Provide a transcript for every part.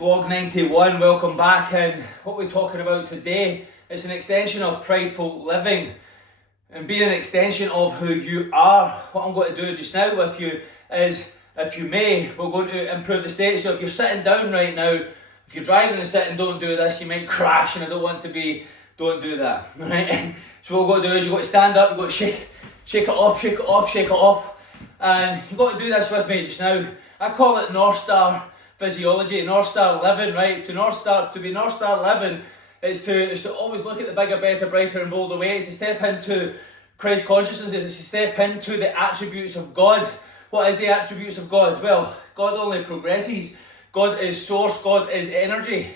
Vlog 91, welcome back, and what we're talking about today is an extension of prideful living and being an extension of who you are. What I'm going to do just now with you is, if you may, we're going to improve the state. So if you're sitting down right now, if you're driving and sitting, don't do this, you might crash, and I don't want to be, don't do that, right? So what we're going to do is you've got to stand up, you've got to shake it off, shake it off, shake it off, and you've got to do this with me just now. I call it North Star physiology, North Star living, right? To be North Star living is to always look at the bigger, better, brighter and bolder way. It's to step into Christ consciousness, it's to step into the attributes of God. What is the attributes of God? Well, God only progresses. God is source, God is energy.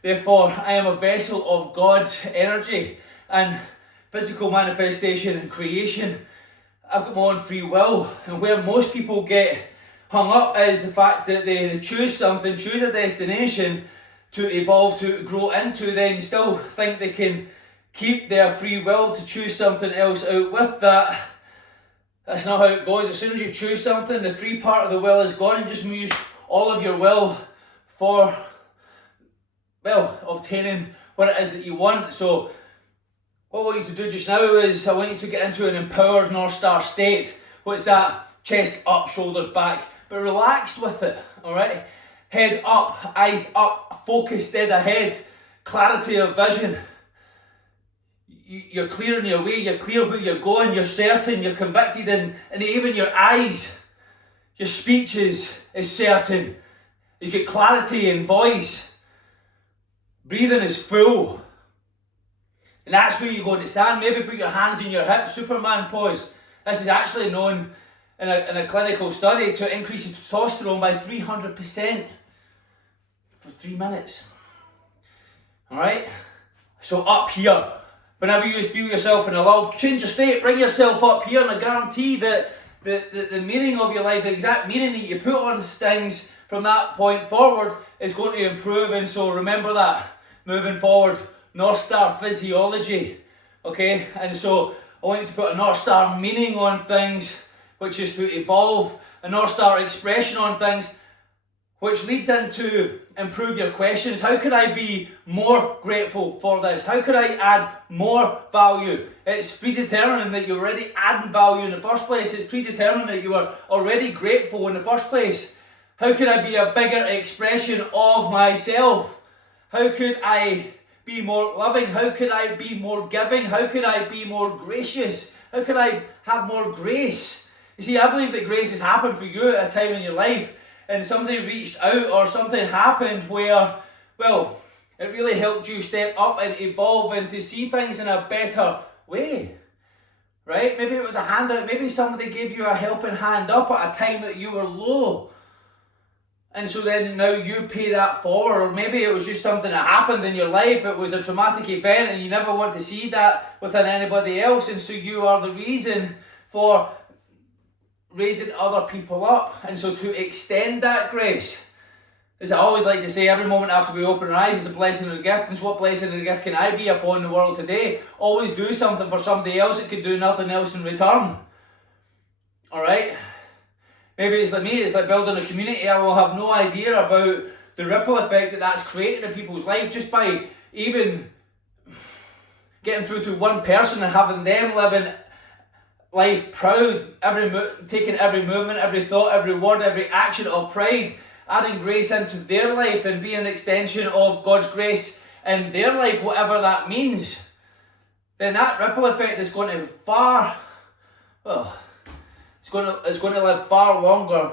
Therefore, I am a vessel of God's energy and physical manifestation and creation. I've got my own free will, and where most people get hung up is the fact that they choose something, choose a destination to evolve, to grow into, then still think they can keep their free will to choose something else out with that. That's not how it goes. As soon as you choose something, the free part of the will is gone, and just use all of your will for, well, obtaining what it is that you want. So what I want you to do just now is I want you to get into an empowered North Star state. What's that? Chest up, shoulders back, but relaxed with it, alright? Head up, eyes up, focus dead ahead, clarity of vision. You're clear in your way, you're clear where you're going, you're certain, you're convicted, and even your eyes, your speech is certain. You get clarity in voice. Breathing is full. And that's where you're going to stand. Maybe put your hands in your hips, Superman pose. This is actually known in a clinical study to increase your testosterone by 300% for 3 minutes. Alright? So up here, whenever you feel yourself in a lull, change your state, bring yourself up here, and I guarantee that the meaning of your life, the exact meaning that you put on things from that point forward is going to improve. And so remember that, moving forward, North Star physiology, okay? And so I want you to put a North Star meaning on things, which is to evolve, a North Star expression on things, which leads into improve your questions. How could I be more grateful for this? How could I add more value? It's predetermined that you're already adding value in the first place. It's predetermined that you are already grateful in the first place. How could I be a bigger expression of myself? How could I be more loving? How could I be more giving? How could I be more gracious? How could I have more grace? You see, I believe that grace has happened for you at a time in your life, and somebody reached out or something happened where, well, it really helped you step up and evolve and to see things in a better way, right? Maybe it was a handout, maybe somebody gave you a helping hand up at a time that you were low, and so then now you pay that forward. Or maybe it was just something that happened in your life, it was a traumatic event and you never want to see that within anybody else, and so you are the reason for raising other people up. And so to extend that grace, as I always like to say, every moment after we open our eyes is a blessing and a gift. And so what blessing and a gift can I be upon the world today? Always do something for somebody else that could do nothing else in return. Alright? Maybe it's like me, it's like building a community. I will have no idea about the ripple effect that that's creating in people's life just by even getting through to one person and having them living life proud, taking every movement, every thought, every word, every action of pride, adding grace into their life and being an extension of God's grace in their life, whatever that means. Then that ripple effect is going to it's going to live far longer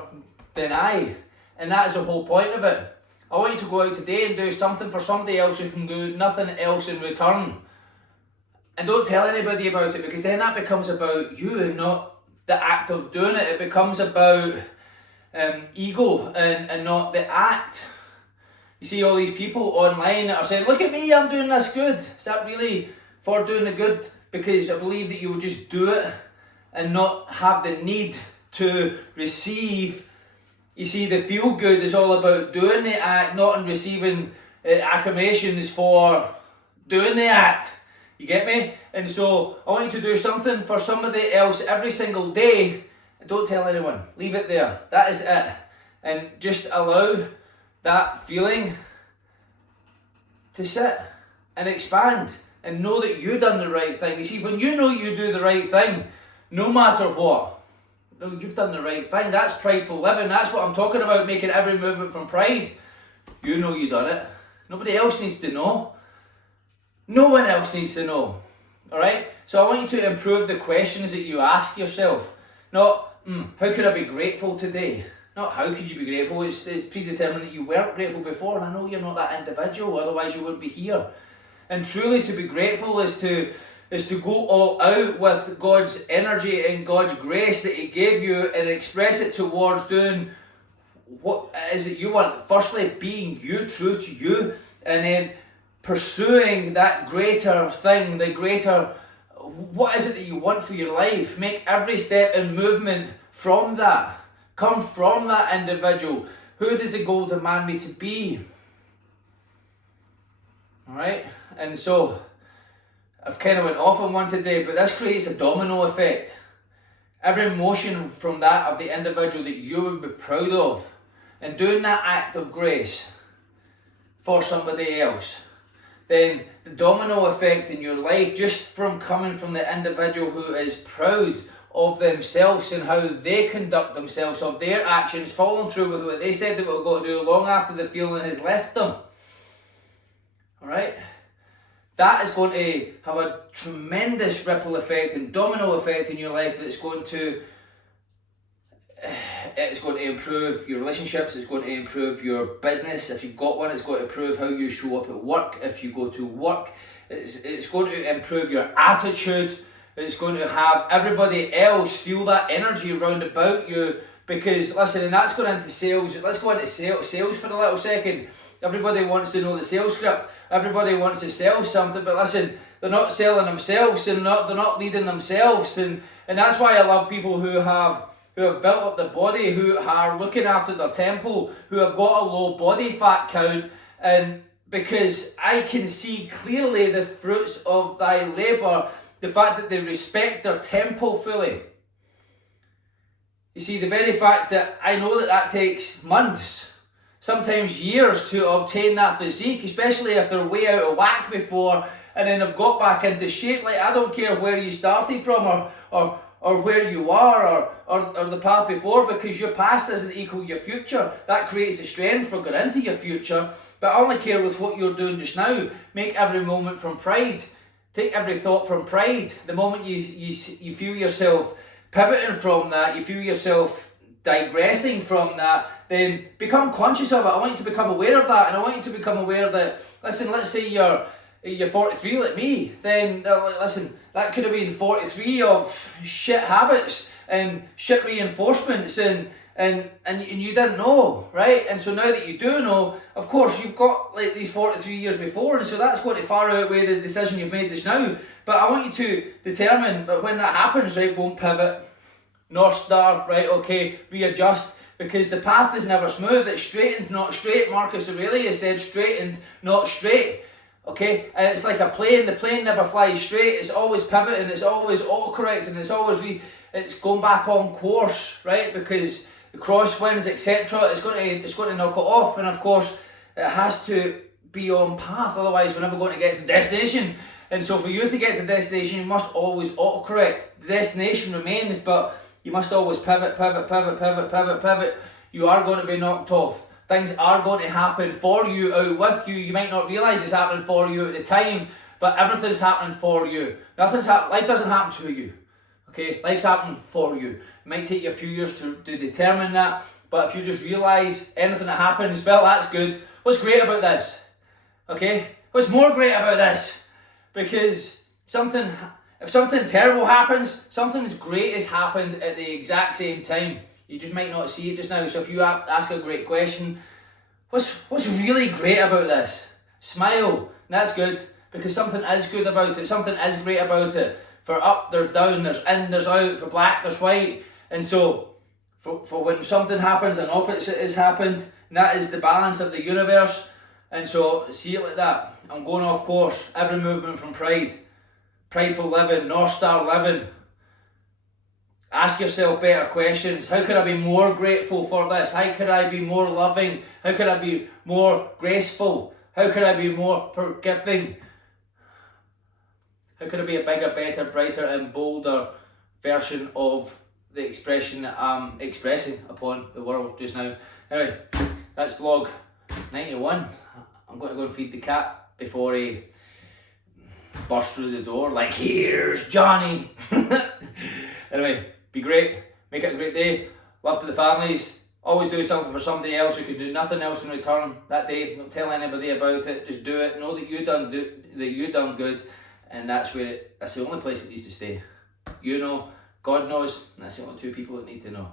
than I, and that is the whole point of it. I want you to go out today and do something for somebody else who can do nothing else in return. And don't tell anybody about it, because then that becomes about you and not the act of doing it. It becomes about ego and not the act. You see all these people online that are saying, look at me, I'm doing this good. Is that really for doing the good? Because I believe that you will just do it and not have the need to receive. You see, the feel good is all about doing the act, not in receiving acclamations for doing the act. You get me? And so I want you to do something for somebody else every single day, and don't tell anyone. Leave it there. That is it. And just allow that feeling to sit and expand and know that you've done the right thing. You see, when you know you do the right thing, no matter what, no, you've done the right thing. That's prideful living. That's what I'm talking about, making every movement from pride. You know you done it. Nobody else needs to know. No one else needs to know. Alright? So I want you to improve the questions that you ask yourself. Not, how could I be grateful today? Not how could you be grateful. It's predetermined that you weren't grateful before, and I know you're not that individual, otherwise you wouldn't be here. And truly to be grateful is to go all out with God's energy and God's grace that He gave you and express it towards doing what is it you want. Firstly, being you, true to you, and then pursuing that greater thing, the greater, what is it that you want for your life? Make every step and movement from that. Come from that individual. Who does the goal demand me to be? Alright? And so, I've kind of went off on one today, but this creates a domino effect. Every emotion from that of the individual that you would be proud of, and doing that act of grace for somebody else, then the domino effect in your life, just from coming from the individual who is proud of themselves and how they conduct themselves, of their actions, following through with what they said they were going to do long after the feeling has left them. Alright? That is going to have a tremendous ripple effect and domino effect in your life that's going to improve your relationships, it's going to improve your business. If you've got one, it's going to improve how you show up at work. If you go to work, it's going to improve your attitude. It's going to have everybody else feel that energy around about you. Because, listen, and that's going into sales. Let's go into sales for a little second. Everybody wants to know the sales script. Everybody wants to sell something, but listen, they're not selling themselves, they're not leading themselves, and that's why I love people who have built up the body, who are looking after their temple, who have got a low body fat count, and because I can see clearly the fruits of thy labour, the fact that they respect their temple fully. You see, the very fact that I know that takes months, sometimes years to obtain that physique, especially if they're way out of whack before and then have got back into shape. Like, I don't care where you started from or where you are or the path before, because your past doesn't equal your future. That creates the strength for going into your future. But I only care with what you're doing just now. Make every moment from pride. Take every thought from pride. The moment you feel yourself pivoting from that, you feel yourself digressing from that, then become conscious of it. I want you to become aware of that, and I want you to become aware that, listen, let's say you're 43 like me, then listen, that could have been 43 of shit habits and shit reinforcements and you didn't know, right? And so now that you do know, of course, you've got like these 43 years before, and so that's going to far outweigh the decision you've made just now. But I want you to determine that when that happens, right, won't pivot, North Star, right, okay, readjust, because the path is never smooth, it's straightened, not straight. Marcus Aurelius said straightened, not straight. Okay, and it's like a plane. The plane never flies straight. It's always pivoting. It's always autocorrecting. It's always it's going back on course, right? Because the crosswinds, etc. It's going to knock it off, and of course, it has to be on path. Otherwise, we're never going to get to the destination. And so, for you to get to the destination, you must always autocorrect. The destination remains, but you must always pivot. You are going to be knocked off. Things are going to happen for you, out with you. You might not realise it's happening for you at the time, but everything's happening for you. Life doesn't happen to you. Okay, life's happening for you. It might take you a few years to determine that, but if you just realise anything that happens, well, that's good. What's great about this? Okay, what's more great about this? Because if something terrible happens, something great has happened at the exact same time. You just might not see it just now. So if you ask a great question, what's really great about this? Smile. That's good, because something is good about it. Something is great about it. For up, there's down. There's in, there's out. For black, there's white. And so, for when something happens, an opposite has happened. And that is the balance of the universe. And so, see it like that. I'm going off course. Every movement from pride. Prideful living. North Star living. Ask yourself better questions. How could I be more grateful for this? How could I be more loving? How could I be more graceful? How can I be more forgiving? How can I be a bigger, better, brighter and bolder version of the expression that I'm expressing upon the world just now? Anyway, that's vlog 91. I'm going to go and feed the cat before he bursts through the door like, here's Johnny. Anyway, be great, make it a great day. Love to the families. Always do something for somebody else who could do nothing else in return that day. Don't tell anybody about it. Just do it. Know that you done good, and that's the only place it needs to stay. You know, God knows, and that's the only two people that need to know.